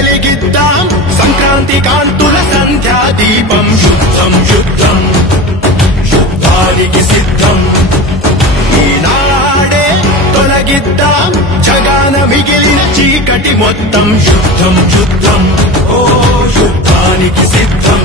వెలిగిద్దాం సంక్రాంతి కాంతుల సంధ్యా దీపం యుద్ధం యుద్ధం యుద్ధానికి సిద్ధం ఈనాడే తొలగిద్దాం జగాన మిగిలిన చీకటి మొత్తం యుద్ధం యుద్ధం ఓ యుద్ధానికి సిద్ధం